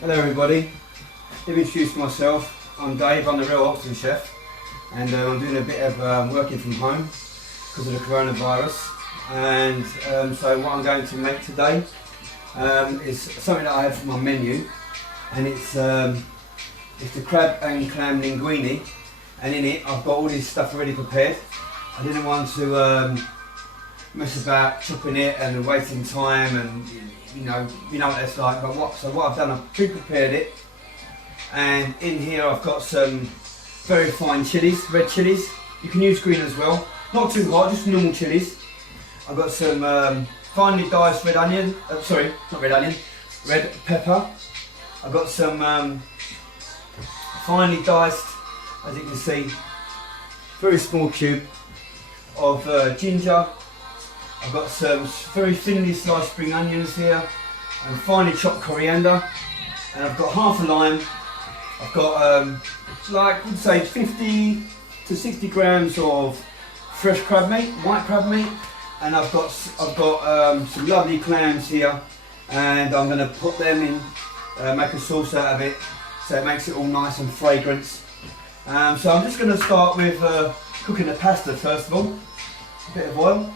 Hello everybody, let me introduce myself. I'm Dave, I'm the Real Hoxton Chef, and I'm doing a bit of working from home because of the coronavirus. And so what I'm going to make today is something that I have from my menu, and it's the crab and clam linguine, and in it I've got all this stuff already prepared. I didn't want to mess about chopping it and wasting time, and you know what that's like. But what I've done, I've pre-prepared it, and in here I've got some very fine chilies, red chilies. You can use green as well, not too hot, just normal chilies. I've got some finely diced red onion, sorry, not red onion, red pepper. I've got some finely diced, as you can see, very small cube of ginger. I've got some very thinly sliced spring onions here, and finely chopped coriander, and I've got half a lime. I've got like, I would say 50 to 60 grams of fresh crab meat, white crab meat, and I've got some lovely clams here, and I'm going to put them in, make a sauce out of it, so it makes it all nice and fragrant. So I'm just going to start with cooking the pasta first of all. A bit of oil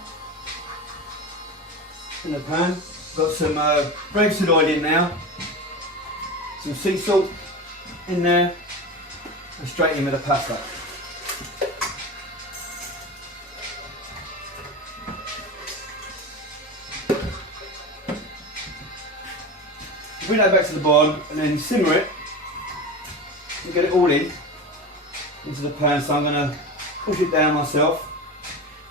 in the pan. Got some rapeseed oil in now, some sea salt in there, and straight in with the pasta. Bring that back to the bottom and then simmer it and get it all into the pan. So I'm going to push it down myself.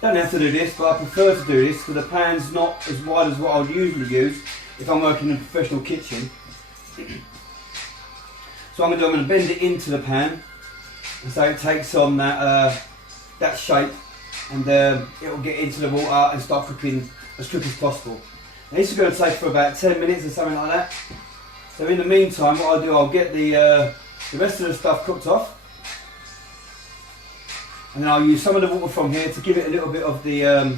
Don't have to do this, but I prefer to do this because the pan's not as wide as what I would usually use if I'm working in a professional kitchen. So I'm going to bend it into the pan, and so it takes on that shape, and it will get into the water and start cooking as quick as possible. Now, this is going to take for about 10 minutes or something like that. So in the meantime, what I'll do, I'll get the rest of the stuff cooked off. And then I'll use some of the water from here to give it a little bit of the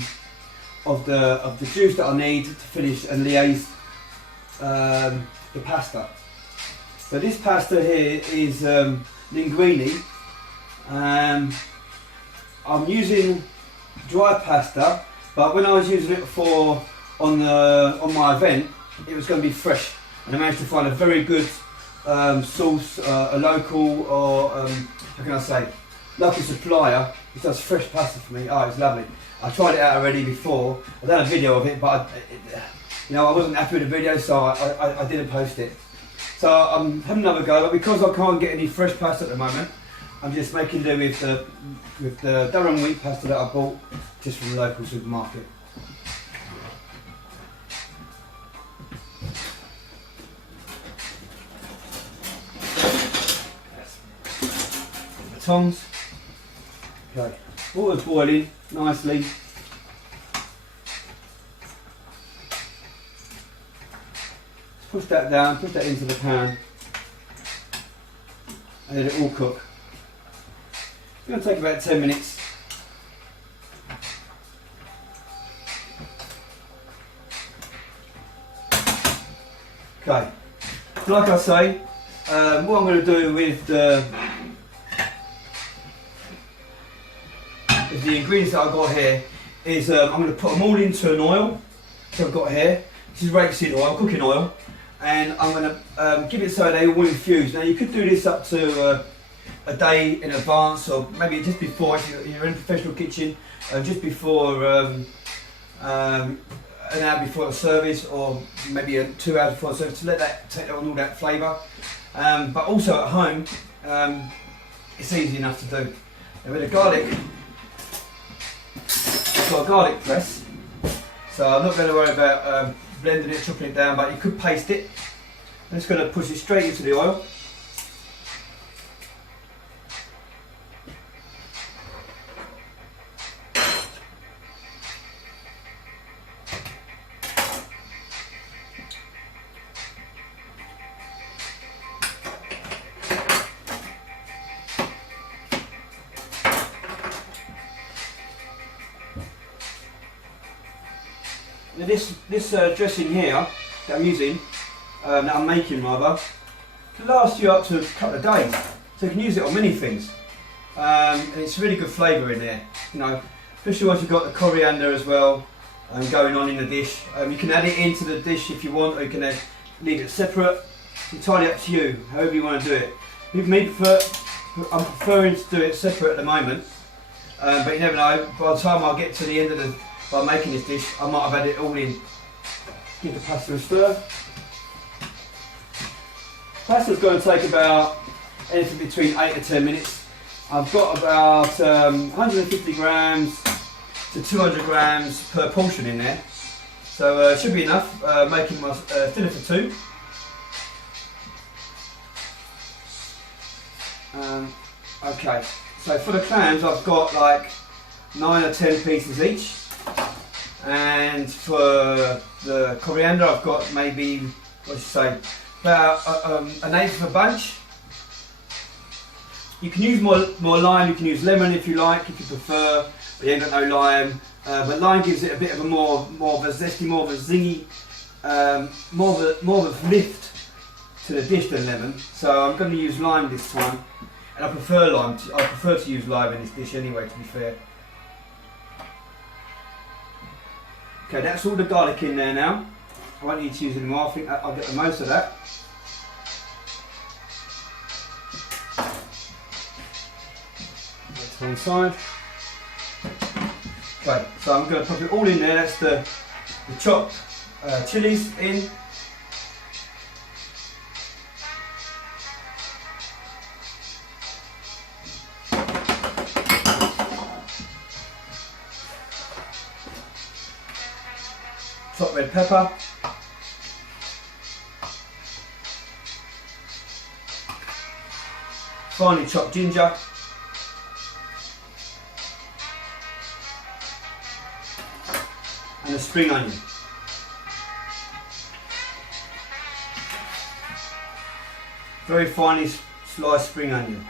juice that I need to finish and liaise the pasta. So this pasta here is linguine. I'm using dry pasta, but when I was using it on my event, it was going to be fresh, and I managed to find a very good source, a local, or how can I say, local supplier who does fresh pasta for me. Oh, it's lovely. I tried it out already before. I've done a video of it, but I wasn't happy with the video, so I didn't post it. So I'm having another go, but because I can't get any fresh pasta at the moment, I'm just making do with the Durham wheat pasta that I bought just from the local supermarket. The tongs. Okay, water's boiling nicely. Push that down, push that into the pan, and let it all cook. It's going to take about 10 minutes. Okay, so like I say, what I'm going to do with the ingredients that I've got here is I'm going to put them all into an oil that I've got here. This is rapeseed oil, cooking oil, and I'm going to give it so they all infuse. Now you could do this up to a day in advance, or maybe just before, if you're in a professional kitchen, just before an hour before the service, or maybe 2 hours before the service, to let that take on all that flavour. But also at home, it's easy enough to do. And with the garlic, I've got a garlic press, so I'm not going to worry about blending it, chopping it down, but you could paste it. I'm just going to push it straight into the oil. Now this dressing here that I'm using, that I'm making rather, can last you up to a couple of days. So you can use it on many things. And it's really good flavour in there, you know, especially once you've got the coriander as well going on in the dish. You can add it into the dish if you want, or you can leave it separate. It's entirely up to you, however you want to do it. I'm preferring to do it separate at the moment, but you never know, by the time I get to the end of by making this dish, I might have had it all in. Give the pasta a stir. Pasta's going to take about anything between 8 to 10 minutes. I've got about 150 grams to 200 grams per portion in there, so it should be enough. Making my dinner for two. Okay, so for the clams I've got like 9 or 10 pieces each, and for the coriander I've got maybe, what should I say, about an eighth of a bunch. You can use more lime, you can use lemon if you like, if you prefer, but you ain't got no lime. But lime gives it a bit of a more of a zesty, more of a zingy, more of a lift to the dish than lemon. So I'm going to use lime this time, and I prefer lime. I prefer to use lime in this dish anyway, to be fair. Okay, that's all the garlic in there now. I won't need to use any more. I think I'll get the most of that. One side. Okay, so I'm going to put it all in there. That's the chopped chilies in. Chopped red pepper. Finely chopped ginger. And a spring onion. Very finely sliced spring onion.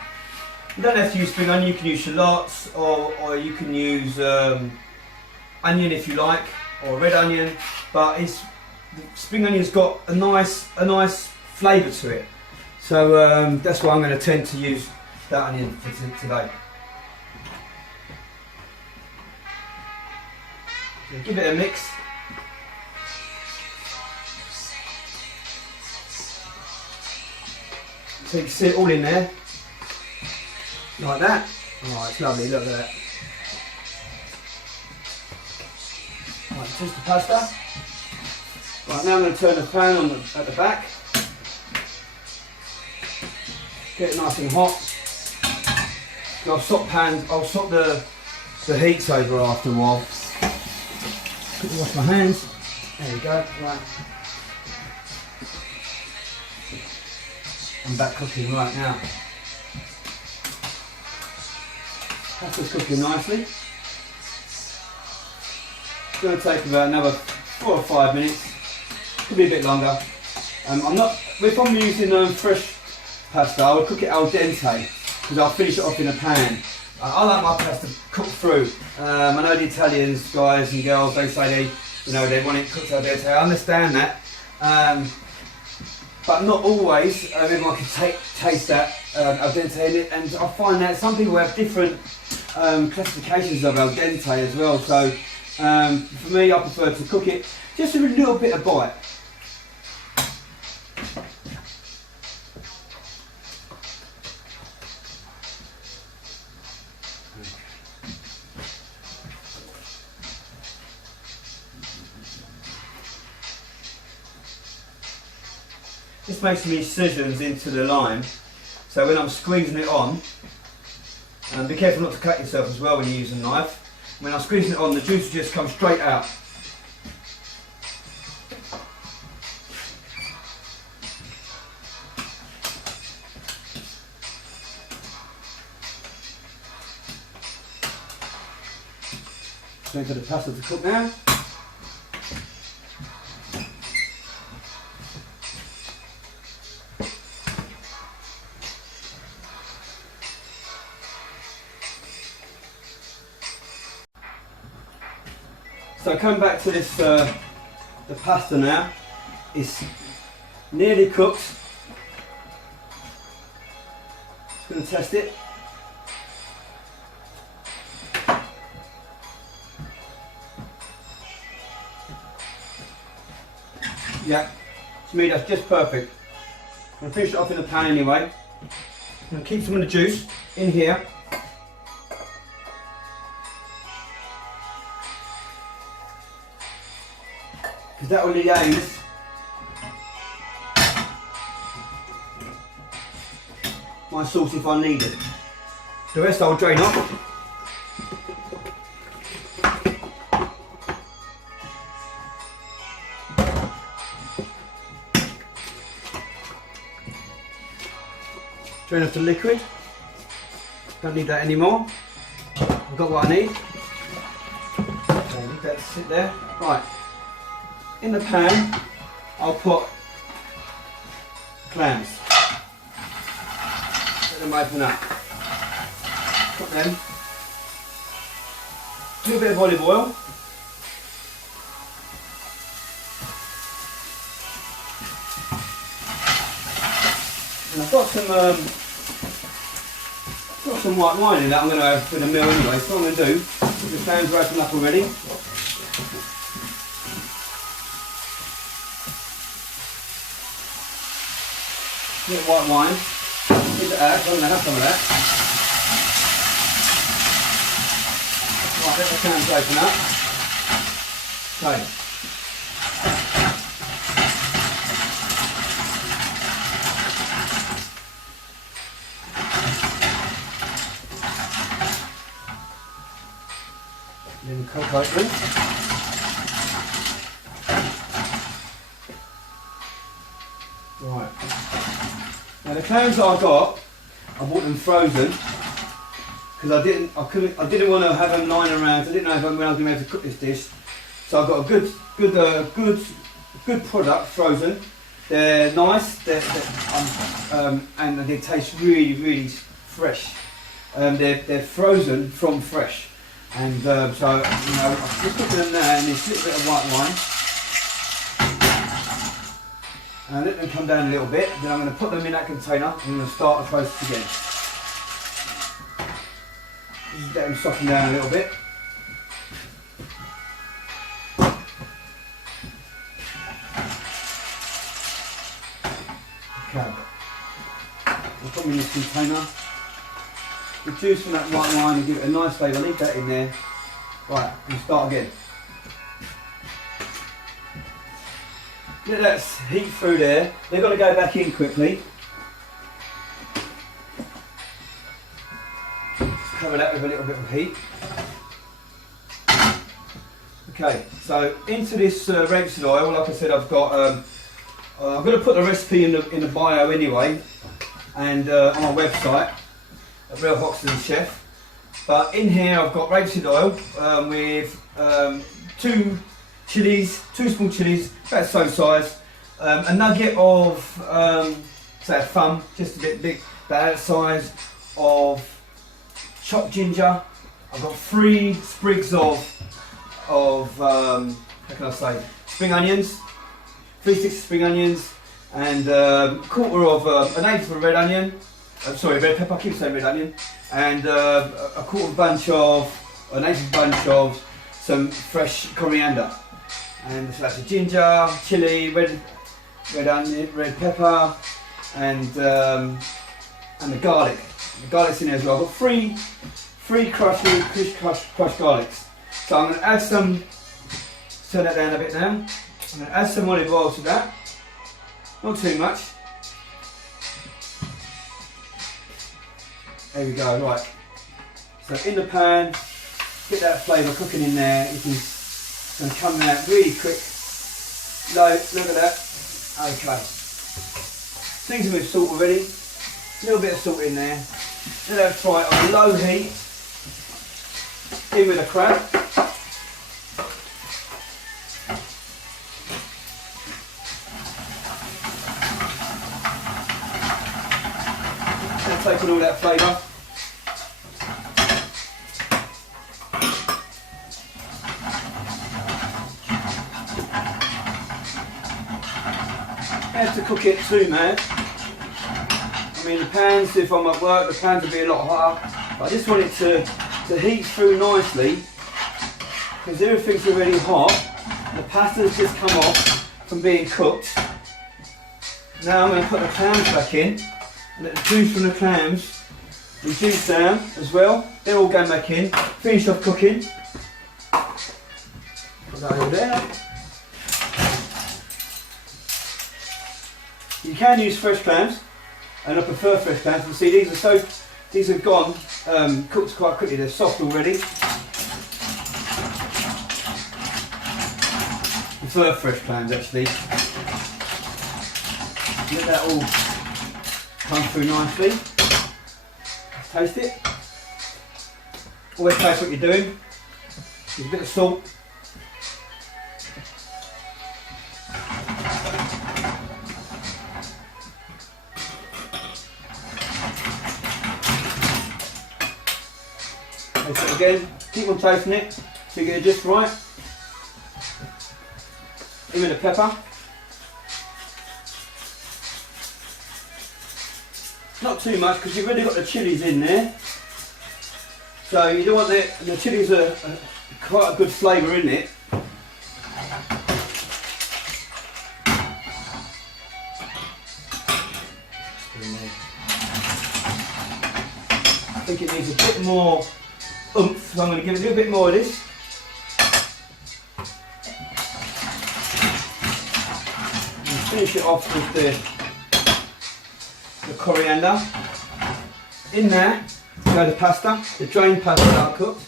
You don't have to use spring onion, you can use shallots, or you can use onion if you like, or red onion, but the spring onion's got a nice flavour to it. So that's why I'm going to tend to use that onion for today. Give it a mix. So you can see it all in there, like that. Oh, it's lovely, look at that. Right, just the pasta. Right, now I'm going to turn the pan on at the back. Get it nice and hot. I'll stop the heats over after a while. Quickly wash my hands. There we go. Right. I'm back cooking right now. Pasta's cooking nicely. It's going to take about another 4 or 5 minutes. Could be a bit longer. If I'm using fresh pasta, I would cook it al dente because I'll finish it off in a pan. I like my pasta cooked through. I know the Italians, guys and girls, they say they want it cooked al dente. I understand that, but not always. Everyone can taste that al dente in it, and I find that some people have different classifications of al dente as well. So for me, I prefer to cook it just with a little bit of bite. This makes some incisions into the lime, so when I'm squeezing it on, and be careful not to cut yourself as well when you use a knife, when I'm squeezing it on, the juice will just come straight out. Going for the pasta to cook now. So coming back to this, the pasta now, it's nearly cooked. Gonna test it. Yeah, to me that's just perfect. I'm gonna finish it off in the pan anyway. I'm gonna keep some of the juice in here. Because that will liaise my sauce if I need it. The rest I'll drain off. Drain off the liquid. Don't need that anymore. I've got what I need. Okay, leave that to sit there. Right. In the pan, I'll put clams. Let them open up. Put them. A little bit of olive oil. And I've got some white wine in that I'm going to have for the meal anyway. So what I'm going to do, the clams are opened up already. Bit of white wine. Look at that, I'm going to have some of that. Right, let the clams open up. Okay. Then cook open. Right. Now the clams that I got, I bought them frozen because I didn't want to have them lying around. I didn't know when I was going to be able to cook this dish. So I've got a good product frozen. They're nice. And they taste really fresh. They're frozen from fresh. And so, you know, I'm just putting them there in this little bit of white wine. And let them come down a little bit. Then I'm going to put them in that container and I'm going to start the process again. Just let them soften down a little bit. Okay. I'll put them in this container. The juice from that white wine will give it a nice flavour. Leave that in there. Right, and start again. Let that heat through there. They're going to go back in quickly. Just cover that with a little bit of heat. Okay, so into this rapeseed oil, like I said, I've got. I'm going to put the recipe in the bio anyway, and on my website. Real Hoxton Chef, but in here I've got rapeseed oil with 2 small chilies, about the same size, a nugget of say a thumb, just a bit big, about that size, of chopped ginger. I've got 3 sprigs of how can I say, spring onions, 3 sticks of spring onions, and a quarter of an eighth of a red onion. Red pepper, I keep saying red onion, and a quarter bunch of, an eighth bunch of some fresh coriander. And so that's the ginger, chilli, red onion, red pepper, and the garlic. The garlic's in there as well. I've got 3 crushed garlics. So I'm going to add some, turn that down a bit now. I'm going to add some olive oil to that, not too much. There we go, right. So in the pan, get that flavour cooking in there. It's going to come out really quick. Low, look at that. Okay. Season with salt already. A little bit of salt in there. Let that fry it on low heat. In with the crab. Taking all that flavour. I have to cook it too, man. I mean the pans, if I'm at work, the pans will be a lot hotter. But I just want it to heat through nicely because everything's already hot. The pasta's just come off from being cooked. Now I'm going to put the clams back in and let the juice from the clams reduce down as well. They're all going back in. Finish off cooking. Put that over there. You can use fresh clams, and I prefer fresh clams. You see, these have gone cooked quite quickly. They're soft already. I prefer fresh clams actually. Let that all come through nicely. Taste it. Always taste what you're doing. There's a bit of salt. Taste it again. Keep on tasting it so you get it just right. Even the pepper. Not too much because you've already got the chillies in there. So you don't want the chillies are quite a good flavour in it. I think it needs a bit more oomph, so I'm going to give it a little bit more of this. And finish it off with the coriander. In there go the pasta, the drained pasta that I cooked.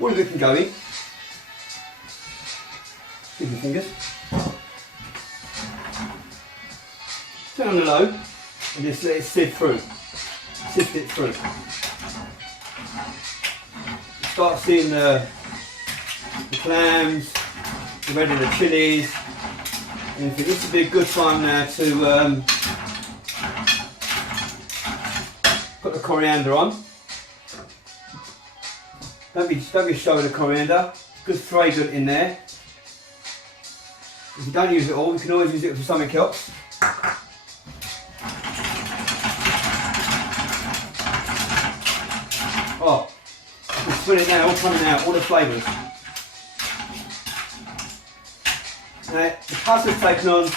All of it can go in. Use your fingers. Turn on the low and just let it sift through. Sift it through. Start seeing the clams, already the chilies. And I think this would be a good time now to put the coriander on. Don't be shy with the coriander. Good fragrant in there. If you don't use it all, you can always use it for something else. Oh, you can smell it now, all coming out, all the flavours. Now, the pasta's taken on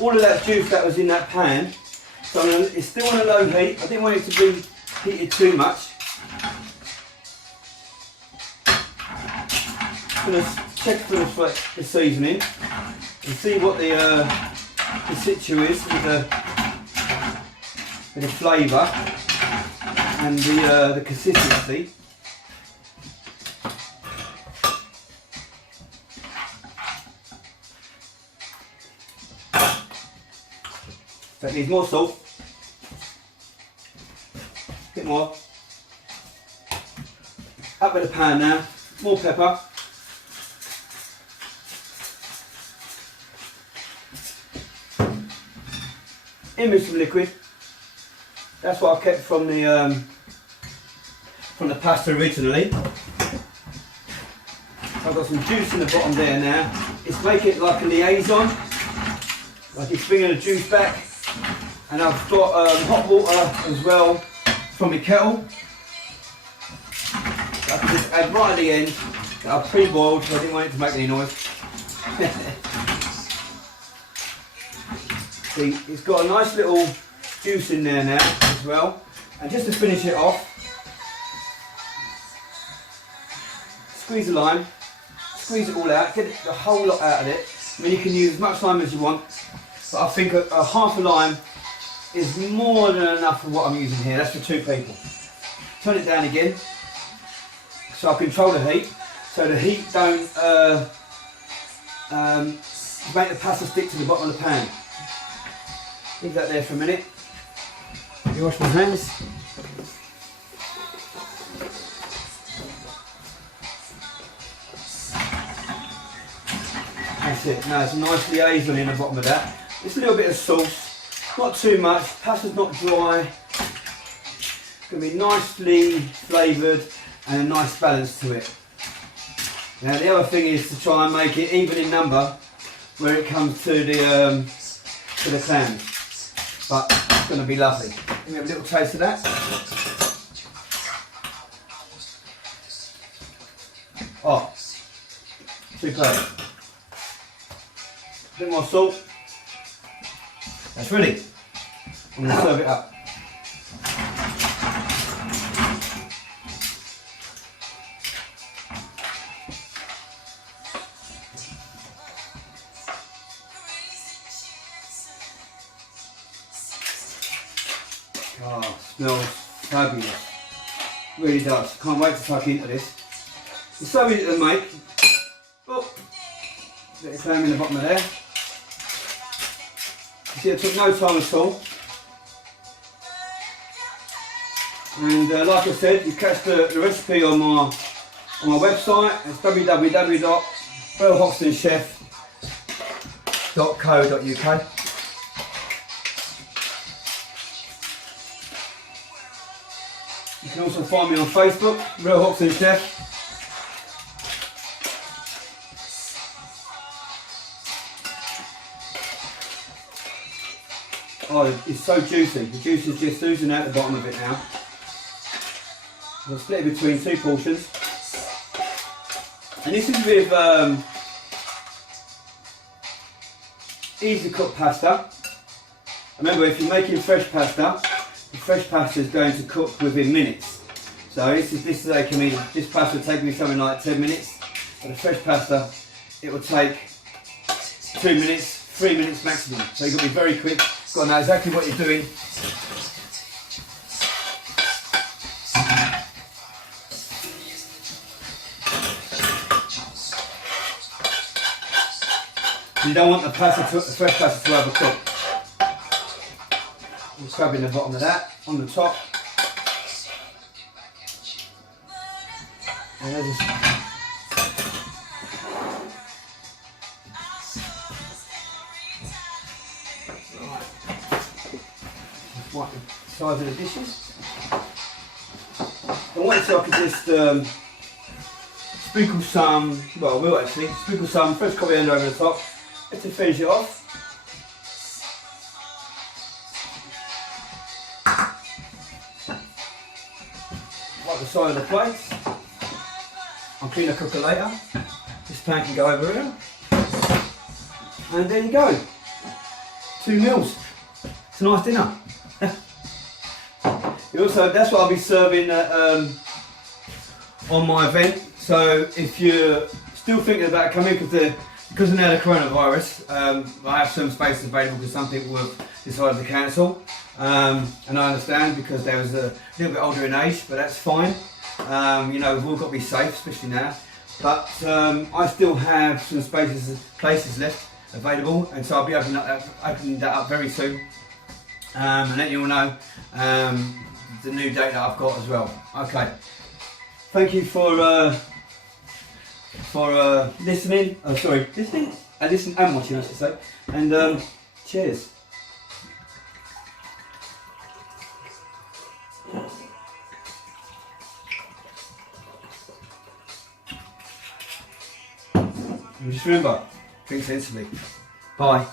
all of that juice that was in that pan, so it's still on a low heat. I didn't want it to be heated too much. I'm going to check for the seasoning and see what the situ is with the flavour and the consistency. So it needs more salt, a bit more. Up with the pan now, more pepper. In with some liquid. That's what I kept from the pasta originally. I've got some juice in the bottom there now. It's making it like a liaison, like it's bringing the juice back. And I've got hot water as well from the kettle. I can just add right at the end that I've pre-boiled because I didn't want it to make any noise. See, it's got a nice little juice in there now as well. And just to finish it off, squeeze the lime, squeeze it all out, get the whole lot out of it. I mean, you can use as much lime as you want, but I think a half a lime is more than enough for what I'm using here. That's for 2 people. Turn it down again, so I control the heat, so the heat don't make the pasta stick to the bottom of the pan. Leave that there for a minute. Let me wash my hands. That's it. Now it's a nice liaison in the bottom of that. Just a little bit of sauce. Not too much, pasta's not dry. It's going to be nicely flavoured and a nice balance to it. Now the other thing is to try and make it even in number where it comes to the to the clams, but it's going to be lovely. Let me have a little taste of that. Oh, superb. A bit more salt. That's ready. I'm going to serve it up. Oh, smells fabulous. Really does. Can't wait to tuck into this. It's so easy to make. Oh, bit of clam in the bottom of there. You see, it took no time at all. And like I said, you catch the recipe on my website. It's www.realhoxtonchef.co.uk. You can also find me on Facebook, Real Hoxton Chef. Oh, it's so juicy. The juice is just oozing out the bottom of it now. I'll split it between two portions. And this is with easy cooked pasta. Remember, if you're making fresh pasta, the fresh pasta is going to cook within minutes. So this pasta will take me something like 10 minutes. But the fresh pasta, it will take 2 minutes, 3 minutes maximum. So you've got to be very quick. You've got to know exactly what you're doing. You don't want the fresh pasta to overcook. I'm scrubbing the bottom of that on the top. And there's wipe the sides of the dishes. I wanted so I could just sprinkle some, well I will actually, sprinkle some fresh coriander over the top to finish it off. Wipe the side of the plate. I'll clean the cooker later. This pan can go over here. And there you go. 2 meals. It's a nice dinner. That's what I'll be serving on my event. So if you're still thinking about coming, because of now the coronavirus, I have some spaces available because some people have decided to cancel. And I understand because they was a little bit older in age, but that's fine. You know, we've all got to be safe, especially now. But I still have some places left available, and so I'll be opening that up very soon, and let you all know the new date that I've got as well. Okay. Thank you for listening. Oh, sorry, listening and watching, I should say. And cheers. And just remember, drink sensibly. Bye.